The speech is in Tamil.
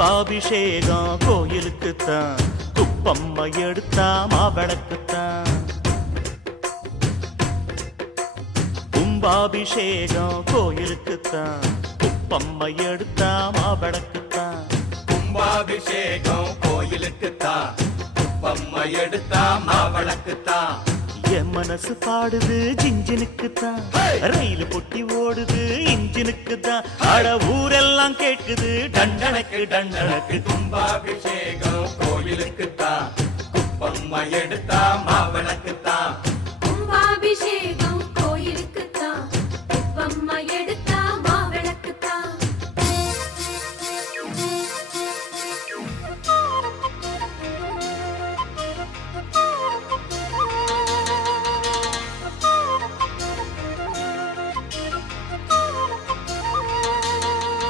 கும்பாபிஷேகம் கோயிலுக்குத்தான், குப்பம்மா எடுத்தா மாவிளக்குத்தான். கும்பாபிஷேகம் கோயிலுக்குத்தான், குப்பம்மா எடுத்தா மாவிளக்குத்தான். கும்பாபிஷேகம் கோயிலுக்குத்தான், குப்பம்மா எடுத்தா மாவிளக்குத்தான். என் மனசு பாடுது ஜிஞ்சினுக்குத்தான், ரயில் பொட்டி ஓடுது இன்ஜினுக்குத்தான். அட ஊரெல்லாம் கேட்குது டண்டனக்கு டண்டனக்கு. கும்பாபிஷேகம் கோயிலுக்குத்தான், குப்பம்மா எடுத்தா மாவிளக்குத்தான். கும்பாபிஷேகம் கோயிலுக்குத்தான், குப்பம்மா எடுத்தா